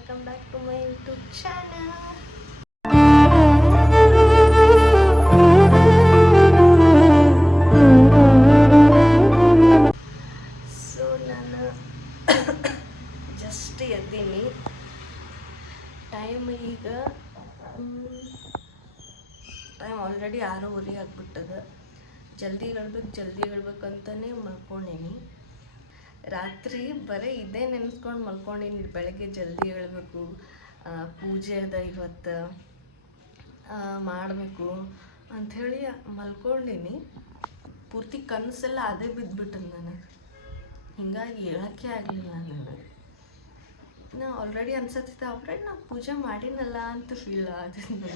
welcome back to my YouTube channel. So ನಾನು just ಎದ್ದೀನಿ. Time already 6:30 ಆಗ್ಬಿಟ್ಟದ. ಜಲ್ದಿ ಹೇಳ್ಬೇಕಂತಲೇ ಮಲ್ಕೊಂಡೀನಿ. ರಾತ್ರಿ ಬರೀ ಇದೇ ನೆನೆಸ್ಕೊಂಡು ಮಲ್ಕೊಂಡೀನಿ. ಬೆಳಗ್ಗೆ ಜಲ್ದಿ ಹೇಳ್ಬೇಕು, ಪೂಜೆ ಅದ ಇವತ್ತು ಮಾಡಬೇಕು ಅಂಥೇಳಿ ಮಲ್ಕೊಂಡೀನಿ. ಪೂರ್ತಿ ಕನಸೆಲ್ಲ ಅದೇ ಬಿದ್ದುಬಿಟ್ಟನು ನನಗೆ. ಹೀಗಾಗಿ ಹೇಳೋಕ್ಕೆ ಆಗಲಿಲ್ಲ ನನಗೆ. ನಾ ಆಲ್ರೆಡಿ ಅನ್ಸತ್ತಿದ್ದೆ ಆಲ್ರೆಡಿ ನಾವು ಪೂಜೆ ಮಾಡಿನಲ್ಲ ಅಂತ ಫೀಲ್ ಆದ್ರೆ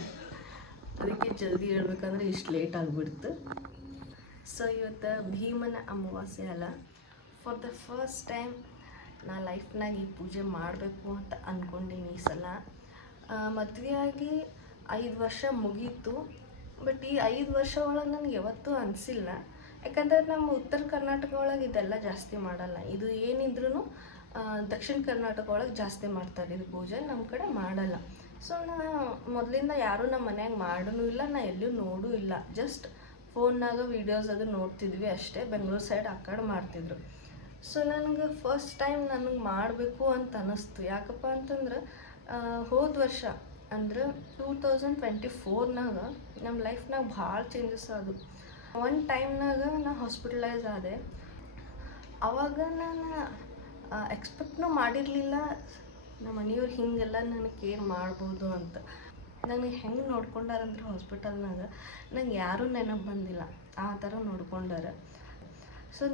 ಅದಕ್ಕೆ ಜಲ್ದಿ ಹೇಳ್ಬೇಕಂದ್ರೆ ಇಷ್ಟು ಲೇಟ್ ಆಗಿಬಿಡ್ತು. ಸೊ ಇವತ್ತು ಭೀಮನ ಅಮಾವಾಸ್ಯೆ ಅಲ್ಲ. ಫಾರ್ ದ ಫಸ್ಟ್ ಟೈಮ್ ನಾ ಲೈಫ್ನಾಗ ಈ ಪೂಜೆ ಮಾಡಬೇಕು ಅಂತ ಅಂದ್ಕೊಂಡೀನಿ. ಈ ಸಲ ಮದುವೆಯಾಗಿ 5 ವರ್ಷ ಮುಗೀತು. ಬಟ್ ಈ 5 ವರ್ಷ ಒಳಗೆ ನನಗೆ ಯಾವತ್ತೂ ಅನಿಸಿಲ್ಲ. ಯಾಕಂದರೆ ನಮ್ಮ ಉತ್ತರ ಕರ್ನಾಟಕ ಒಳಗೆ ಇದೆಲ್ಲ ಜಾಸ್ತಿ ಮಾಡಲ್ಲ. ಇದು ಏನಿದ್ರೂ ದಕ್ಷಿಣ ಕರ್ನಾಟಕ ಒಳಗೆ ಜಾಸ್ತಿ ಮಾಡ್ತಾರೆ ಇದು ಪೂಜೆ, ನಮ್ಮ ಕಡೆ ಮಾಡಲ್ಲ. ಸೊ ನಾ ಮೊದಲಿಂದ ಯಾರೂ ನಮ್ಮ ಮನ್ಯಾಗ ಮಾಡೂ ಇಲ್ಲ, ನಾ ಎಲ್ಲೂ ನೋಡೂ ಇಲ್ಲ. ಜಸ್ಟ್ ಫೋನ್ನಾಗ ವೀಡಿಯೋಸ್ ಅದು ನೋಡ್ತಿದ್ವಿ ಅಷ್ಟೇ. ಬೆಂಗಳೂರು ಸೈಡ್ ಆ ಕಡೆ ಮಾಡ್ತಿದ್ರು. ಸೊ ನನಗೆ ಫಸ್ಟ್ ಟೈಮ್ ನನಗೆ ಮಾಡಬೇಕು ಅಂತ ಅನ್ನಿಸ್ತು. ಯಾಕಪ್ಪ ಅಂತಂದ್ರೆ ಹೋದ ವರ್ಷ ಅಂದ್ರೆ 2024ನಾಗ ನಮ್ಮ ಲೈಫ್ನಾಗ ಭಾಳ ಚೇಂಜಸ್ ಆದವು. ಒಂದು ಟೈಮ್ನಾಗ ನಾ ಹಾಸ್ಪಿಟಲೈಸ್ ಆದೆ. ಆವಾಗ ನಾನು ಎಕ್ಸ್ಪೆಕ್ಟ್ನೂ ಮಾಡಿರಲಿಲ್ಲ ನಮ್ಮ ಮನೆಯವ್ರು ಹೀಗೆಲ್ಲ ನನಗೆ ಕೇರ್ ಮಾಡ್ಬೋದು ಅಂತ. ನನಗೆ ಹೆಂಗೆ ನೋಡ್ಕೊಂಡಾರಂದ್ರೆ ಹಾಸ್ಪಿಟಲ್ನಾಗ ನಂಗೆ ಯಾರೂ ನೆನಪು ಬಂದಿಲ್ಲ, ಆ ಥರ ನೋಡ್ಕೊಂಡಾರ. ಸೊ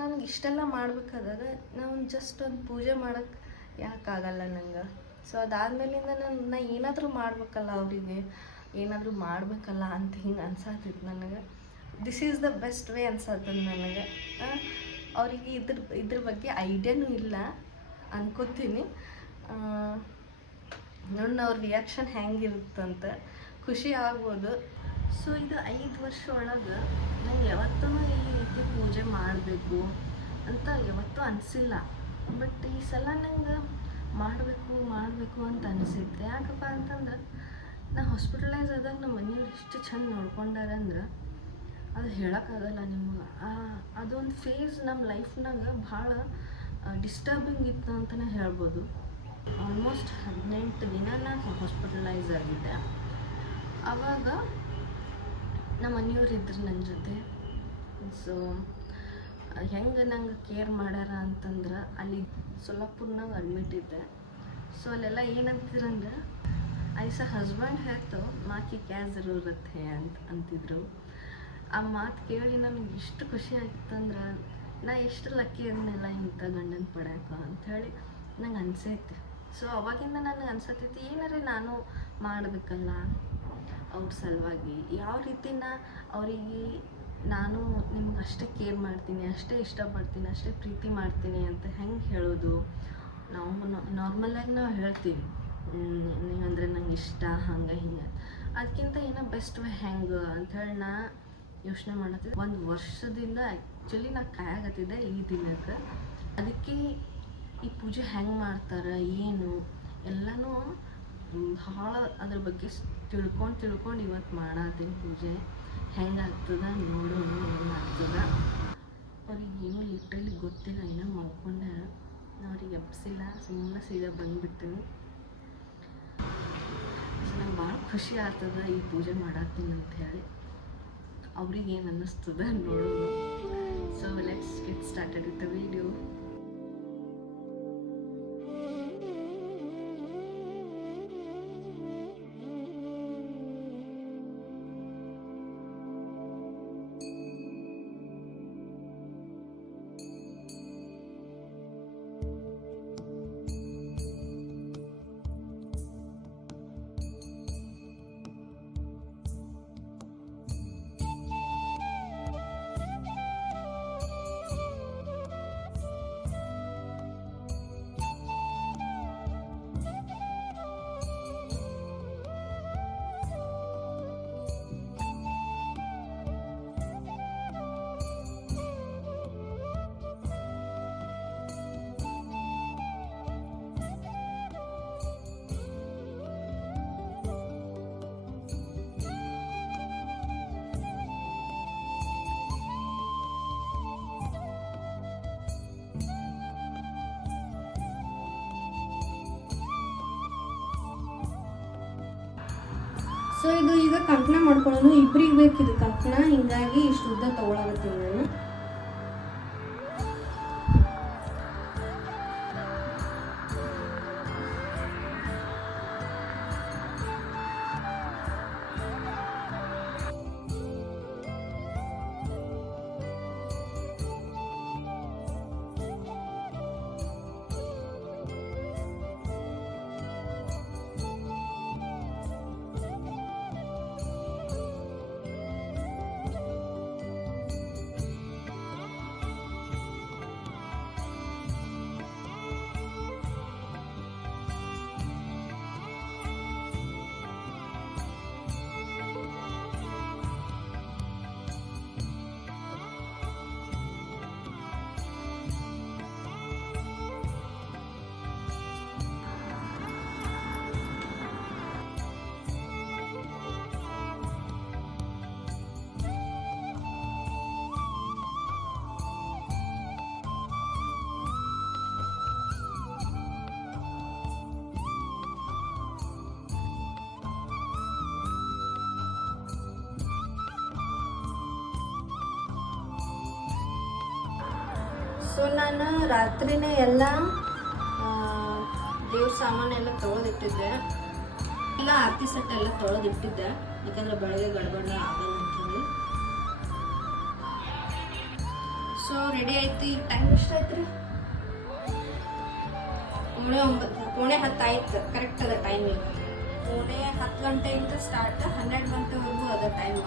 ನನಗೆ ಇಷ್ಟೆಲ್ಲ ಮಾಡ್ಬೇಕಾದ್ರೆ ನಾವು ಜಸ್ಟ್ ಒಂದು ಪೂಜೆ ಮಾಡೋಕ್ಕೆ ಯಾಕಾಗಲ್ಲ ನಂಗೆ. ಸೊ ಅದಾದಮೇಲಿಂದ ನಾ ಏನಾದರೂ ಮಾಡ್ಬೇಕಲ್ಲ, ಅವರಿಗೆ ಏನಾದರೂ ಮಾಡಬೇಕಲ್ಲ ಅಂತ ಹಿಂಗೆ ಅನ್ಸಾತಿತ್ತು ನನಗೆ. This is the best way ಅನ್ಸತ್ತದ ನನಗೆ. ಅವರಿಗೆ ಇದ್ರ ಬಗ್ಗೆ ಐಡಿಯಾನೂ ಇಲ್ಲ ಅನ್ಕೋತೀನಿ. ನೋಡೋಣ ಅವ್ರ ರಿಯಾಕ್ಷನ್ ಹೆಂಗಿರುತ್ತಂತ, ಖುಷಿ ಆಗ್ಬೋದು. ಸೊ ಇದು 5 ವರ್ಷ ಒಳಗೆ ನಂಗೆ ಯಾವತ್ತೂ ಈ ರೀತಿ ಪೂಜೆ ಮಾಡಬೇಕು ಅಂತ ಯಾವತ್ತೂ ಅನಿಸಿಲ್ಲ. ಬಟ್ ಈ ಸಲ ನಂಗೆ ಮಾಡಬೇಕು ಅಂತ ಅನಿಸಿತ್ತು. ಯಾಕಪ್ಪ ಅಂತಂದ್ರೆ ನಾ ಹಾಸ್ಪಿಟಲೈಸ್ ಆದಾಗ ನಮ್ಮ ಮನೆಯವ್ರು ಎಷ್ಟು ಚಂದ ನೋಡ್ಕೊಂಡಾರ ಅಂದ್ರೆ ಅದು ಹೇಳೋಕ್ಕಾಗಲ್ಲ ನಿಮ್ಗೆ. ಅದೊಂದು ಫೇಸ್ ನಮ್ಮ ಲೈಫ್ನಾಗ ಭಾಳ ಡಿಸ್ಟರ್ಬಿಂಗ್ ಇತ್ತು ಅಂತಲೇ ಹೇಳ್ಬೋದು. ಆಲ್ಮೋಸ್ಟ್ 18 ದಿನ ನಾನು ಹಾಸ್ಪಿಟಲೈಸ್ ಆಗಿದ್ದೆ. ಆವಾಗ ನಮ್ಮ ಮನೆಯವ್ರು ಇದ್ರು ನನ್ನ ಜೊತೆ. ಸೊ ಹೆಂಗೆ ನಂಗೆ ಕೇರ್ ಮಾಡ್ಯಾರ ಅಂತಂದ್ರೆ ಅಲ್ಲಿ ಸೊಲ್ಲಾಪುರ್ನಾಗ ಅಡ್ಮಿಟ್ ಇದ್ದೆ. ಸೊ ಅಲ್ಲೆಲ್ಲ ಏನಂತಿದ್ರಂದ್ರೆ ಐಸ ಹಸ್ಬೆಂಡ್ है तो माँ की क्या ज़रूरत है ಅಂತಿದ್ರು. ಆ ಮಾತು ಕೇಳಿ ನನಗೆ ಇಷ್ಟು ಖುಷಿ ಆಯ್ತಂದ್ರೆ ನಾ ಎಷ್ಟು ಲಕ್ಕಿ ಅದನ್ನೆಲ್ಲ ಇಂಥ ಗಂಡನ ಪಡ್ಯಾಕ ಅಂಥೇಳಿ ನಂಗೆ ಅನ್ಸೈತಿ. ಸೊ ಅವಾಗಿಂದ ನನಗೆ ಅನ್ಸತ್ತೈತಿ ಏನಾರೇ ನಾನು ಮಾಡಬೇಕಲ್ಲ ಅವ್ರ ಸಲುವಾಗಿ. ಯಾವ ರೀತಿ ಅವರಿಗೆ ನಾನು ನಿಮ್ಗೆ ಅಷ್ಟೇ ಕೇರ್ ಮಾಡ್ತೀನಿ, ಅಷ್ಟೇ ಇಷ್ಟಪಡ್ತೀನಿ, ಅಷ್ಟೇ ಪ್ರೀತಿ ಮಾಡ್ತೀನಿ ಅಂತ ಹೆಂಗೆ ಹೇಳೋದು. ನಾವು ನಾರ್ಮಲಾಗಿ ನಾವು ಹೇಳ್ತೀವಿ ನೀವಂದರೆ ನಂಗೆ ಇಷ್ಟ ಹಂಗೆ ಹಿಂಗೆ. ಅದಕ್ಕಿಂತ ಏನೋ ಬೆಸ್ಟ್ ವೇ ಹೆಂಗೆ ಅಂಥೇಳಿ ನಾ ಯೋಚನೆ ಮಾಡತ್ತಿದ್ದೆ. 1 ವರ್ಷದಿಂದ ಆ್ಯಕ್ಚುಲಿ ನಾ ಕಾಯಾಗತ್ತಿದ್ದೆ ಈ ದಿನಕ್ಕೆ. ಅದಕ್ಕೆ ಈ ಪೂಜೆ ಹೆಂಗೆ ಮಾಡ್ತಾರೆ ಏನು ಎಲ್ಲನೂ ಭಾಳ ಅದ್ರ ಬಗ್ಗೆ ತಿಳ್ಕೊಂಡು ಇವತ್ತು ಮಾಡತ್ತೀನಿ. ಪೂಜೆ ಹೆಂಗಾಗ್ತದ ನೋಡೋಣ ಏನಾಗ್ತದ. ಅವ್ರಿಗೇನು ಲಿಟ್ರಲಿ ಗೊತ್ತಿಲ್ಲ, ಏನೋ ಮಾಡ್ಕೊಂಡೆ. ಅವ್ರಿಗೆ ಎಬ್ಸಿಲ್ಲ, ಸುಮ್ಮನೆ ಸೀದಾ ಬಂದುಬಿಡ್ತೀನಿ. ಸೊ ನಂಗೆ ಭಾಳ ಖುಷಿ ಆಗ್ತದ ಈ ಪೂಜೆ ಮಾಡತ್ತೀನಿ ಅಂಥೇಳಿ. ಅವ್ರಿಗೆ ಏನು ಅನ್ನಿಸ್ತದ ನೋಡೋಣ. So let's get started with the video. So ಇದು ಈಗ ಕಂಕಣ ಮಾಡ್ಕೊಳ್ಳೋನು, ಇಬ್ರಿಗೆ ಬೇಕಿದು ಕಂಕಣ, ಹಿಂಗಾಗಿ ಇಷ್ಟು ಉದ್ದ ತೊಗೊಳಕತ್ತೀನಿ ನಾನು. ಸೊ ನಾನು ರಾತ್ರಿನೇ ಎಲ್ಲ ದೇವ್ರ ಸಾಮಾನೆಲ್ಲ ತೊಳೆದಿಟ್ಟಿದ್ದೆ, ಇಲ್ಲ ಆರತಿ ಸೆಟ್ ಎಲ್ಲ ತೊಳೆದಿಟ್ಟಿದ್ದೆ, ಯಾಕಂದ್ರೆ ಬೆಳಗ್ಗೆ ಗಡಬಡ ಆಗಲ್ಲ ಅಂತೇಳಿ. ಸೊ ರೆಡಿ ಆಯ್ತು. ಈಗ ಟೈಮ್ ಎಷ್ಟು ಆಯ್ತು ರೀ? 9:10 ಆಯ್ತು. ಕರೆಕ್ಟ್ ಅದ ಟೈಮ್. ಈಗ 9:10 ಗಂಟೆಯಿಂದ ಸ್ಟಾರ್ಟ್, 12 ಗಂಟೆವರೆಗೂ ಅದ ಟೈಮ್.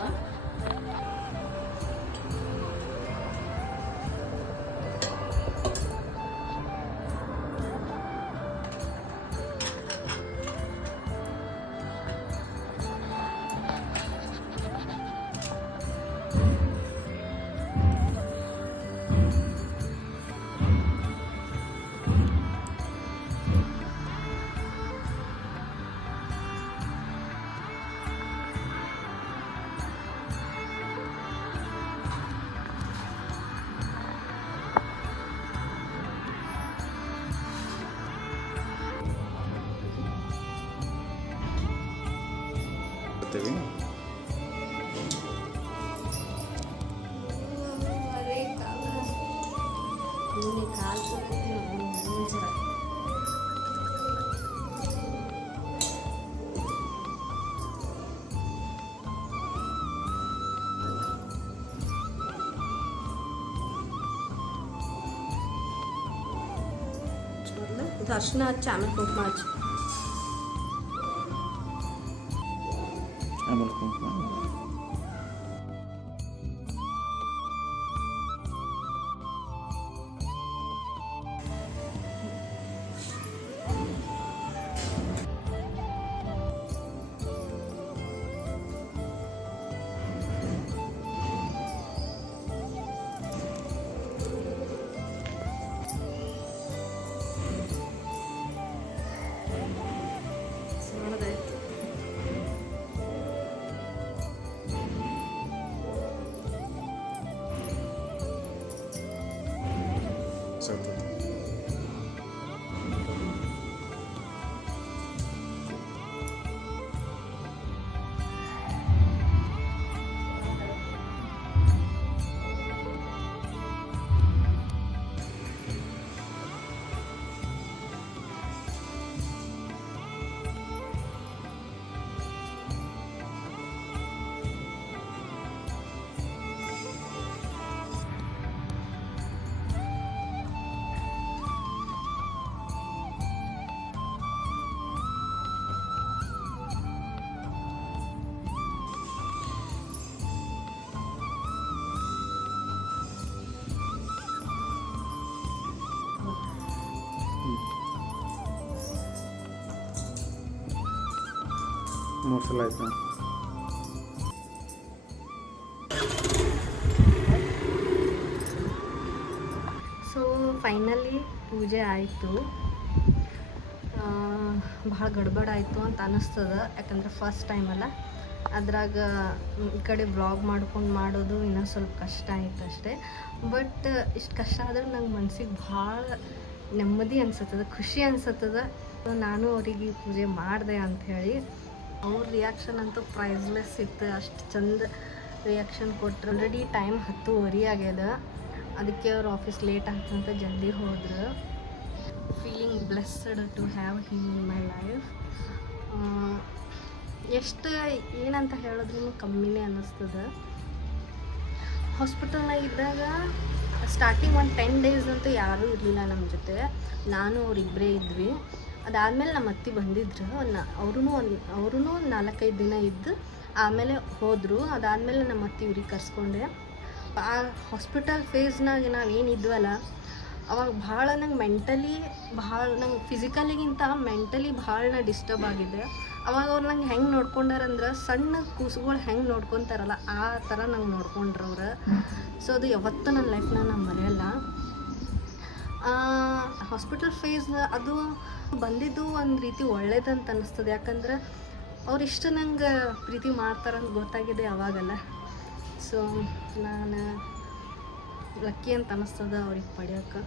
ಇದು ಅರ್ಶಿನ ಹಚ್ಚಿ ಆಮೇಲೆ ಕುಂಕುಮ ಹಚ್ಚಿ. ಆಮೇಲೆ ಕುಂಕುಮ. ಮೂರು ಆಯ್ತು. ಸೊ ಫೈನಲಿ ಪೂಜೆ ಆಯಿತು. ಭಾಳ ಗಡ್ಬಡ ಆಯಿತು ಅಂತ ಅನ್ನಿಸ್ತದ, ಯಾಕಂದ್ರೆ ಫಸ್ಟ್ ಟೈಮಲ್ಲ. ಅದ್ರಾಗ ಈ ಕಡೆ ಬ್ಲಾಗ್ ಮಾಡ್ಕೊಂಡು ಮಾಡೋದು ಇನ್ನೂ ಸ್ವಲ್ಪ ಕಷ್ಟ ಆಯ್ತು ಅಷ್ಟೇ. ಬಟ್ ಇಷ್ಟು ಕಷ್ಟ ಆದ್ರೆ ನಂಗೆ ಮನ್ಸಿಗೆ ಭಾಳ ನೆಮ್ಮದಿ ಅನ್ಸತ್ತದ, ಖುಷಿ ಅನ್ಸತ್ತದ. ನಾನು ಅವರಿಗೆ ಪೂಜೆ ಮಾಡಿದೆ ಅಂಥೇಳಿ. ಅವ್ರ ರಿಯಾಕ್ಷನ್ ಅಂತೂ ಪ್ರೈಸ್ಲೆಸ್ ಇತ್ತು. ಅಷ್ಟು ಚಂದ ರಿಯಾಕ್ಷನ್ ಕೊಟ್ಟರು. ಆಲ್ರೆಡಿ ಟೈಮ್ 10:30 ಆಗ್ಯದ. ಅದಕ್ಕೆ ಅವ್ರ ಆಫೀಸ್ ಲೇಟ್ ಆಗ್ತಂತ ಜಲ್ದಿ ಹೋದ್ರು. Feeling blessed to have him in my life. ಎಷ್ಟು ಏನಂತ ಹೇಳಿದ್ರು ಕಮ್ಮಿನೇ ಅನ್ನಿಸ್ತದೆ. ಹಾಸ್ಪಿಟಲ್ನಾಗ ಇದ್ದಾಗ ಸ್ಟಾರ್ಟಿಂಗ್ ಒಂದು 10 days ಅಂತೂ ಯಾರೂ ಇರಲಿಲ್ಲ ನಮ್ಮ ಜೊತೆ. ನಾನು ಅವರಿಬ್ಬರೇ ಇದ್ವಿ. ಅದಾದಮೇಲೆ ನಮ್ಮ ಅತ್ತೆ ಬಂದಿದ್ರು. ಅವ್ರೂ ಒಂದು 4-5 ದಿನ ಇದ್ದು ಆಮೇಲೆ ಹೋದರು. ಅದಾದಮೇಲೆ ನಮ್ಮ ಅತ್ತೆ ಇವ್ರಿಗೆ ಕರ್ಸ್ಕೊಂಡೆ. ಆ ಹಾಸ್ಪಿಟಲ್ ಫೇಸ್ನಾಗ ನಾವೇನಿದ್ವಲ್ಲ ಅವಾಗ ಭಾಳ ನಂಗೆ ಮೆಂಟಲಿ ನಂಗೆ ಫಿಸಿಕಲಿಗಿಂತ ಮೆಂಟಲಿ ಭಾಳ ಡಿಸ್ಟರ್ಬ್ ಆಗಿದೆ. ಅವಾಗ ಅವ್ರು ನಂಗೆ ಹೆಂಗೆ ನೋಡ್ಕೊಂಡಾರಂದ್ರೆ ಸಣ್ಣ ಕೂಸುಗಳು ಹೆಂಗೆ ನೋಡ್ಕೊತಾರಲ್ಲ ಆ ಥರ ನಂಗೆ ನೋಡ್ಕೊಂಡ್ರು ಅವ್ರು. ಸೊ ಅದು ಯಾವತ್ತೂ ನನ್ನ ಲೈಫ್ನ ನಾನು ಮರೆಯಲ್ಲ. ಹಾಸ್ಪಿಟಲ್ ಫೇಸ್ ಅದು ಬಂದಿದ್ದು ಒಂದು ರೀತಿ ಒಳ್ಳೇದಂತ ಅನ್ನಿಸ್ತದೆ. ಯಾಕಂದ್ರೆ ಅವರಿಷ್ಟು ನಂಗೆ ಪ್ರೀತಿ ಮಾಡ್ತಾರಂತ ಗೊತ್ತಾಗಿದೆ ಅವಾಗಲ್ಲ. ಸೊ ನಾನು ಲಕ್ಕಿ ಅಂತ ಅನ್ನಿಸ್ತದೆ ಅವ್ರಿಗೆ ಪಡೆಯೋಕೆ.